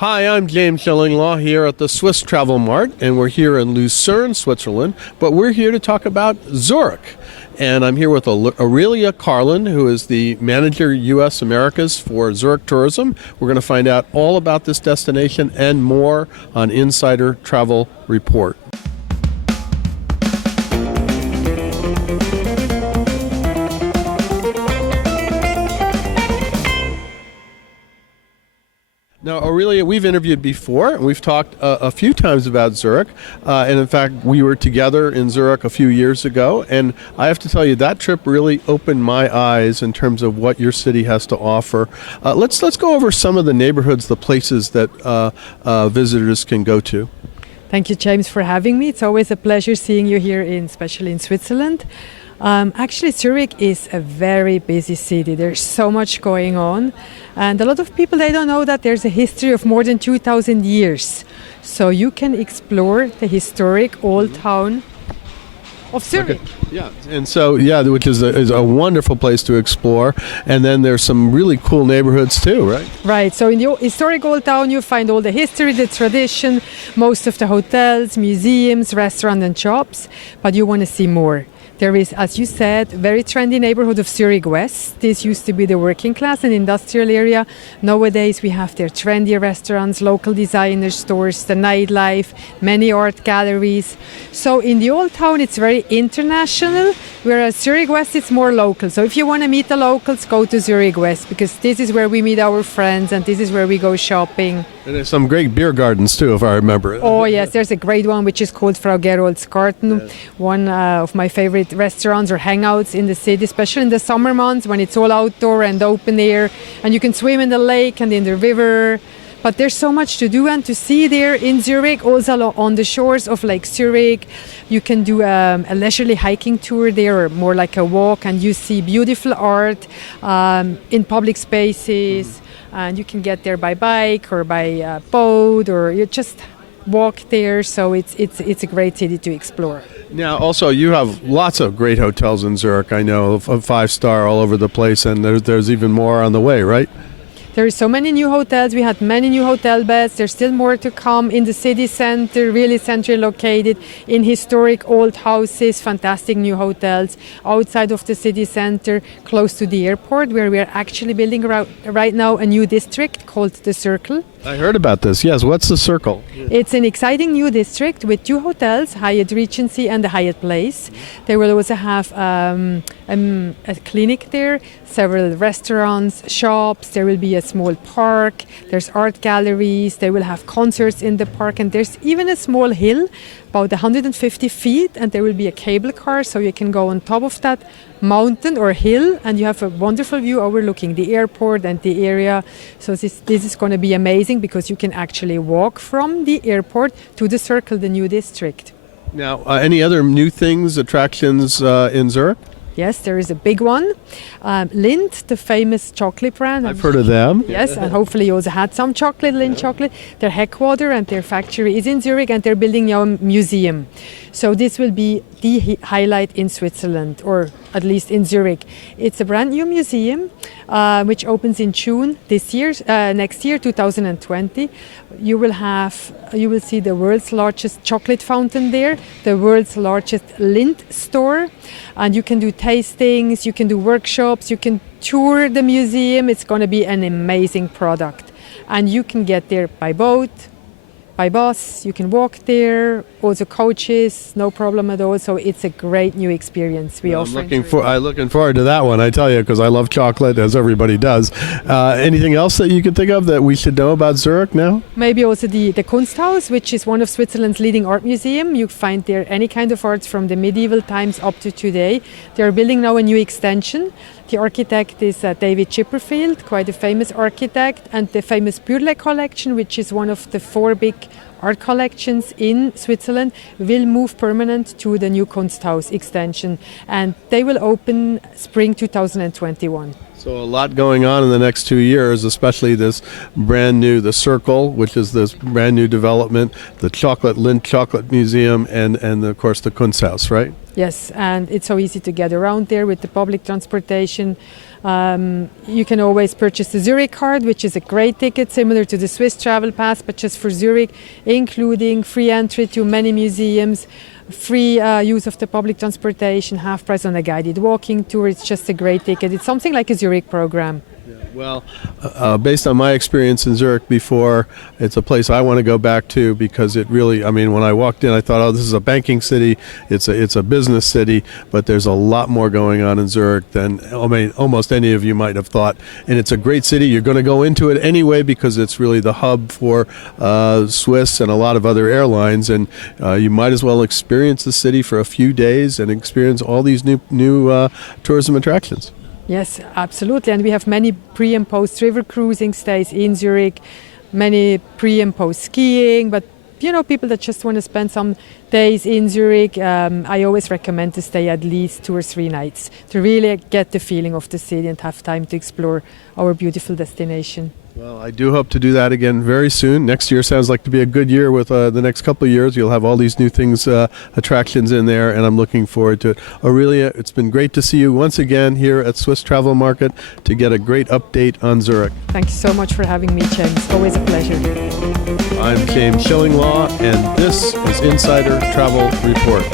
Hi, I'm James Shillinglaw here at the Swiss Travel Mart, and we're here in Lucerne, Switzerland, but we're here to talk about Zurich. And I'm here with Aurelia Carlin, who is the Manager U.S. Americas for Zurich Tourism. We're going to find out all about this destination and more on Insider Travel Report. Now, Aurelia, we've interviewed before, and we've talked a few times about Zurich. And in fact, we were together in Zurich a few years ago. And I have to tell you, that trip really opened my eyes in terms of what your city has to offer. Let's go over some of the neighborhoods, the places that visitors can go to. Thank you, James, for having me. It's always a pleasure seeing you here, especially in Switzerland. Actually, Zurich is a very busy city. There's so much going on. And a lot of people, they don't know that there's a history of more than 2,000 years. So you can explore the historic old town of Zurich. Okay. Yeah, and so, which is a wonderful place to explore. And then there's some really cool neighborhoods too, right? Right. So in the historic old town, you find all the history, the tradition, most of the hotels, museums, restaurants and shops. But you want to see more. There is, as you said, very trendy neighborhood of Zurich West. This used to be the working class and industrial area. Nowadays we have their trendy restaurants, local designer stores, the nightlife, many art galleries. So in the old town it's very international, whereas Zurich West is more local. So if you want to meet the locals, go to Zurich West, because this is where we meet our friends and this is where we go shopping. And there's some great beer gardens too, if I remember. Oh yes, there's a great one which is called Frau Gerold's Garten, one of my favorite restaurants or hangouts in the city, especially in the summer months when it's all outdoor and open air and you can swim in the lake and in the river. But there's so much to do and to see there in Zurich, also on the shores of Lake Zurich. You can do a leisurely hiking tour there, or more like a walk, and you see beautiful art in public spaces. And you can get there by bike or by boat, or you just walk there. So it's a great city to explore. Now, also, you have lots of great hotels in Zurich, I know, of 5-star all over the place, and there's even more on the way, right? There are so many new hotels. We had many new hotel beds. There's still more to come in the city center, really centrally located in historic old houses, fantastic new hotels outside of the city center, close to the airport, where we're actually building right now a new district called the Circle. I heard about this, yes. What's the Circle? It's an exciting new district with 2 hotels, Hyatt Regency and the Hyatt Place. They will also have a clinic there, several restaurants, shops. There will be a small park. There's art galleries. They will have concerts in the park. And there's even a small hill, about 150 feet. And there will be a cable car, so you can go on top of that mountain or hill, and you have a wonderful view overlooking the airport and the area. So this is going to be amazing, because you can actually walk from the airport to the Circle, the new district. Now, any other new things, attractions in Zurich? Yes, there is a big one. Lindt, the famous chocolate brand. I've heard of them. Yes, and hopefully you also had some chocolate, Lindt chocolate. Their headquarters and their factory is in Zurich, and they're building now a museum. So this will be the highlight in Switzerland, or at least in Zurich. It's a brand new museum which opens in June next year, 2020. You will see the world's largest chocolate fountain there, the world's largest Lindt store, and you can do tastings, you can do workshops, you can tour the museum. It's going to be an amazing product, and you can get there by boat, by bus, you can walk there, also coaches, no problem at all. So it's a great new experience we offer. I'm looking forward to that one, I tell you, because I love chocolate, as everybody does. Anything else that you can think of that we should know about Zurich now? Maybe also the Kunsthaus, which is one of Switzerland's leading art museum. You find there any kind of arts from the medieval times up to today. They are building now a new extension. The architect is David Chipperfield, quite a famous architect, and the famous Burle collection, which is one of the 4 big art collections in Switzerland, will move permanent to the new Kunsthaus extension, and they will open spring 2021. So a lot going on in the next 2 years, especially this brand new, the Circle, which is this brand new development, the Lindt Chocolate Museum, and of course the Kunsthaus, right? Yes, and it's so easy to get around there with the public transportation. You can always purchase the Zurich card, which is a great ticket, similar to the Swiss Travel Pass, but just for Zurich, including free entry to many museums, free use of the public transportation, half price on a guided walking tour. It's just a great ticket. It's something like a Zurich program. Well, based on my experience in Zurich before, it's a place I want to go back to because it really, I mean, when I walked in, I thought, oh, this is a banking city, it's a business city, but there's a lot more going on in Zurich than almost any of you might have thought. And it's a great city. You're going to go into it anyway because it's really the hub for Swiss and a lot of other airlines. And you might as well experience the city for a few days and experience all these new tourism attractions. Yes, absolutely. And we have many pre and post river cruising stays in Zurich, many pre and post skiing. But, you know, people that just want to spend some days in Zurich, I always recommend to stay at least 2 or 3 nights to really get the feeling of the city and have time to explore our beautiful destination. Well, I do hope to do that again very soon. Next year sounds like to be a good year with the next couple of years. You'll have all these new things, attractions in there, and I'm looking forward to it. Aurelia, it's been great to see you once again here at Swiss Travel Market to get a great update on Zurich. Thank you so much for having me, James. Always a pleasure. I'm James Schillinglaw, and this is Insider Travel Report.